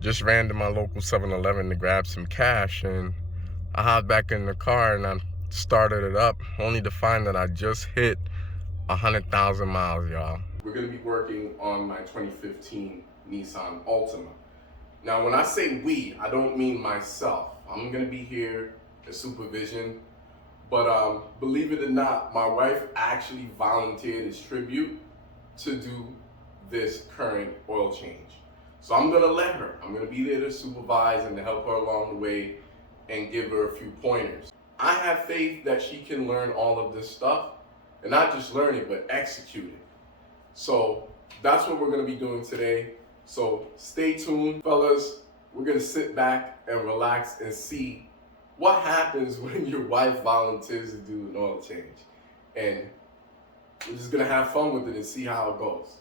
Just ran to my local 7-Eleven to grab some cash, and I hopped back in the car and I started it up, only to find that I just hit 100,000 miles, y'all. We're gonna be working on my 2015 Nissan Altima. Now, when I say we, I don't mean myself. I'm gonna be here as supervision, but believe it or not, my wife actually volunteered as tribute to do this current oil change. So I'm gonna let her. I'm gonna be there to supervise and to help her along the way and give her a few pointers. I have faith that she can learn all of this stuff, and not just learn it, but execute it. So that's what we're gonna be doing today. So stay tuned, fellas. We're gonna sit back and relax and see what happens when your wife volunteers to do an oil change. And we're just gonna have fun with it and see how it goes.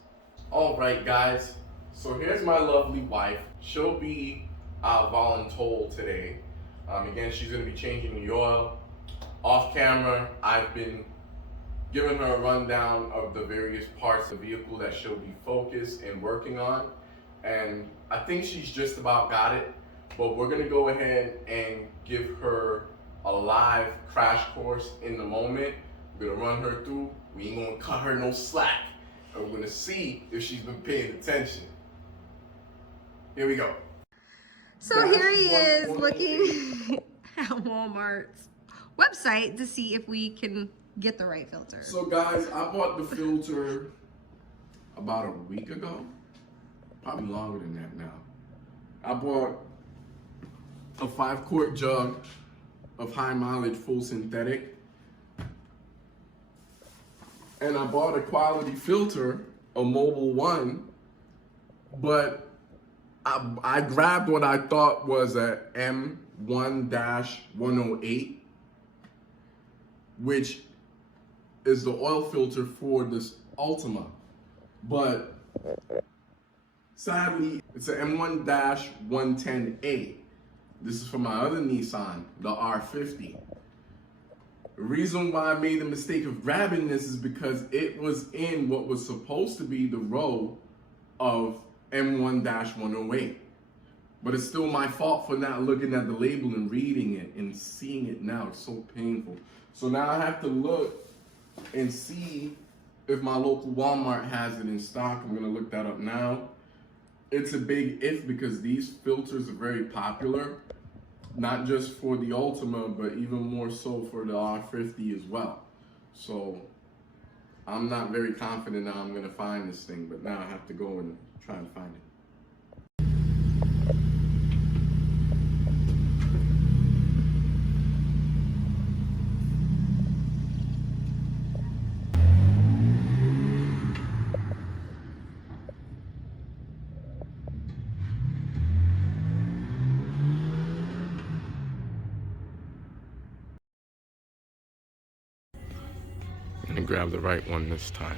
All right, guys. So here's my lovely wife. She'll be voluntold today. Again, she's gonna be changing the oil. Off camera, I've been giving her a rundown of the various parts of the vehicle that she'll be focused and working on. And I think she's just about got it, but we're gonna go ahead and give her a live crash course in the moment. We're gonna run her through. We ain't gonna cut her no slack. And we're gonna see if she's been paying attention. Here we go. So here he is looking at Walmart's website to see if we can get the right filter. So guys, I bought the filter about a week ago. Probably longer than that now. I bought a 5-quart jug of high mileage full synthetic. And I bought a quality filter, a mobile one, but I grabbed what I thought was a M1-108, which is the oil filter for this Altima. But sadly, it's an M1-110A. This is for my other Nissan, the R50. The reason why I made the mistake of grabbing this is because it was in what was supposed to be the row of M1-108. But it's still my fault for not looking at the label and reading it and seeing it now. It's so painful. So now I have to look and see if my local Walmart has it in stock. I'm gonna look that up now. It's a big if because these filters are very popular, not just for the Altima, but even more so for the R50 as well. So I'm not very confident now I'm gonna find this thing, but now I have to go and try and find it. And grab the right one this time.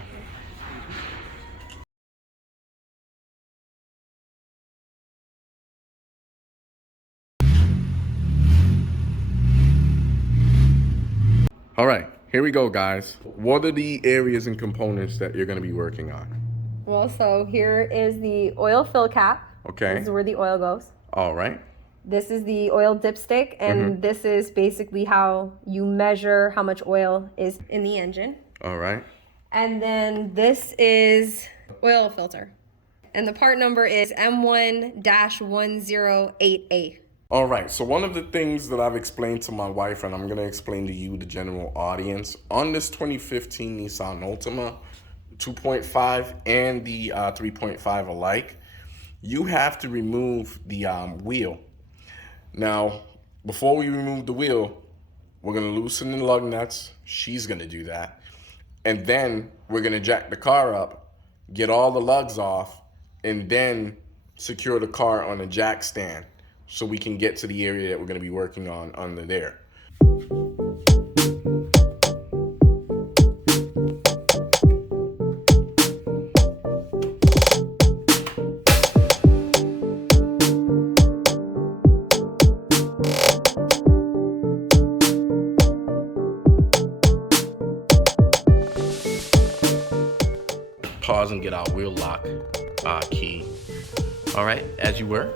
All right, here we go, guys. What are the areas and components that you're gonna be working on? Well, so here is the oil fill cap. Okay. This is where the oil goes. All right. This is the oil dipstick, and this is basically how you measure how much oil is in the engine. All right. And then this is oil filter. And the part number is M1-108A. All right, so one of the things that I've explained to my wife, and I'm gonna explain to you, the general audience, on this 2015 Nissan Altima 2.5 and the 3.5 alike, you have to remove the wheel. Now, before we remove the wheel, we're gonna loosen the lug nuts. She's gonna do that. And then we're gonna jack the car up, get all the lugs off, and then secure the car on a jack stand so we can get to the area that we're gonna be working on under there. Pause and get our wheel lock key. All right, as you were.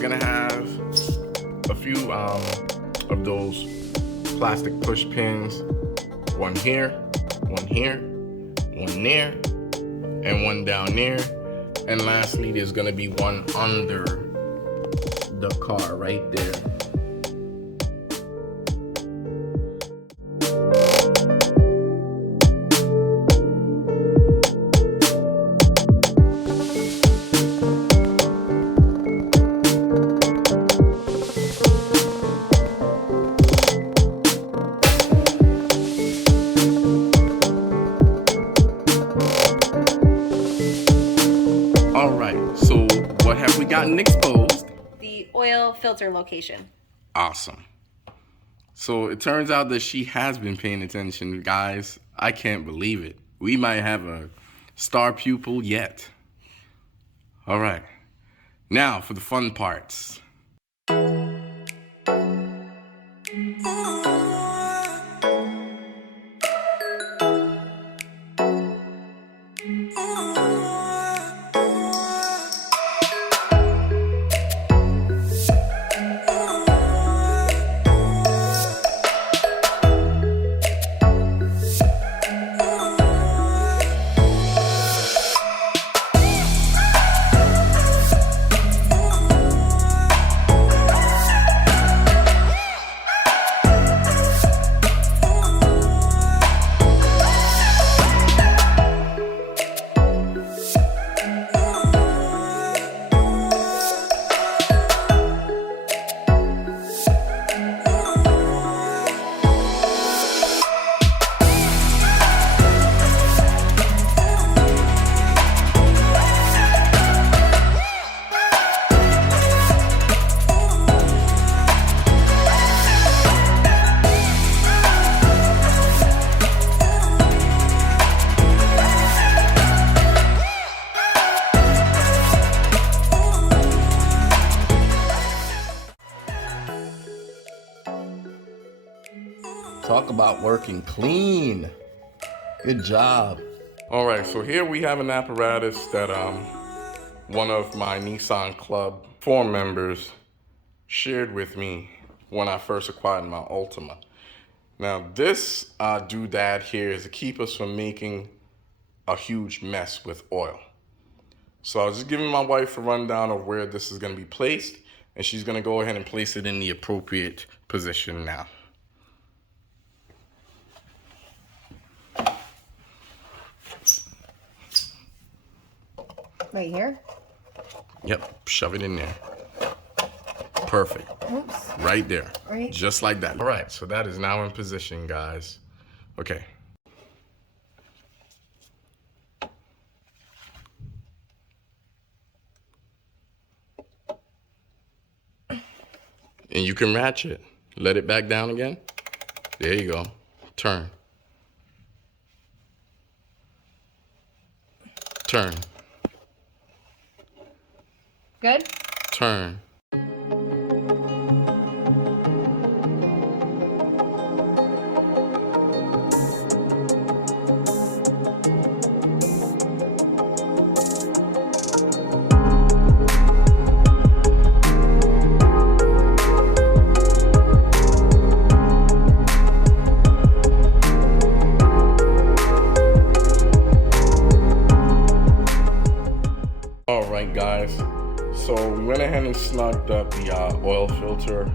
we're gonna have a few of those plastic push pins. One here, one here, one there, and one down there. And lastly, there's gonna be one under the car right there. All right, so what have we gotten exposed? The oil filter location. Awesome. So it turns out that she has been paying attention, guys. I can't believe it. We might have a star pupil yet. All right, now for the fun parts. Talk about working clean. Good job. All right, so here we have an apparatus that one of my Nissan Club 4 members shared with me when I first acquired my Altima. Now this doodad here is to keep us from making a huge mess with oil. So I was just giving my wife a rundown of where this is going to be placed, and she's going to go ahead and place it in the appropriate position now. Right here? Yep, shove it in there. Perfect. Oops. Right there. Right. Just like that. All right, so that is now in position, guys. Okay. And you can ratchet. Let it back down again. There you go. Turn. Turn. Good? Turn. All right, guys. So we went ahead and snugged up the oil filter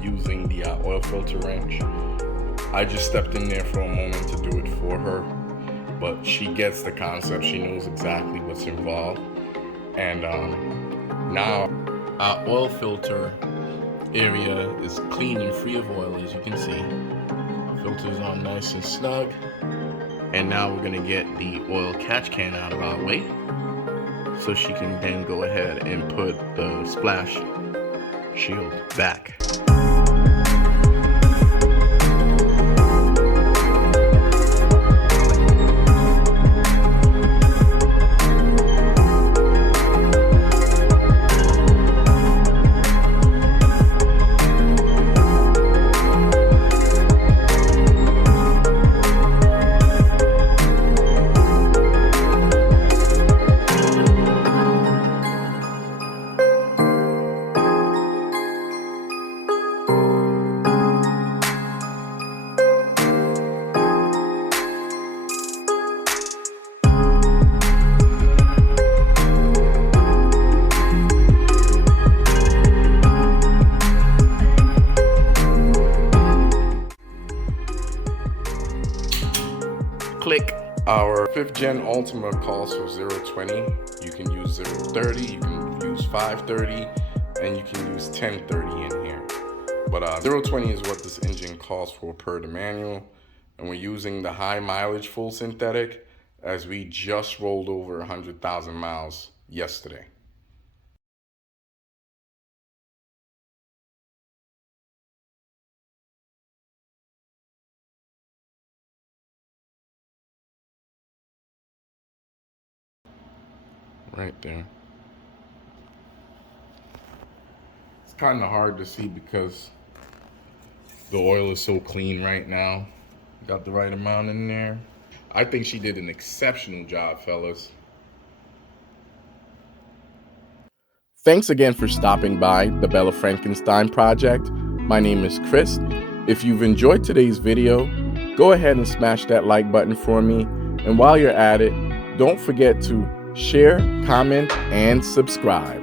using the oil filter wrench. I just stepped in there for a moment to do it for her, but she gets the concept. She knows exactly what's involved. And now our oil filter area is clean and free of oil, as you can see. Filters on nice and snug. And now we're gonna get the oil catch can out of our way, so she can then go ahead and put the splash shield back. Our 5th gen Altima calls for 020. You can use 030, you can use 530, and you can use 1030 in here. But 020 is what this engine calls for per the manual. And we're using the high mileage full synthetic as we just rolled over 100,000 miles yesterday. Right there. It's kind of hard to see because the oil is so clean right now. Got the right amount in there. I think she did an exceptional job, fellas. Thanks again for stopping by the Bella Frankenstein Project. My name is Chris. If you've enjoyed today's video, go ahead and smash that like button for me. And while you're at it, don't forget to share, comment, and subscribe.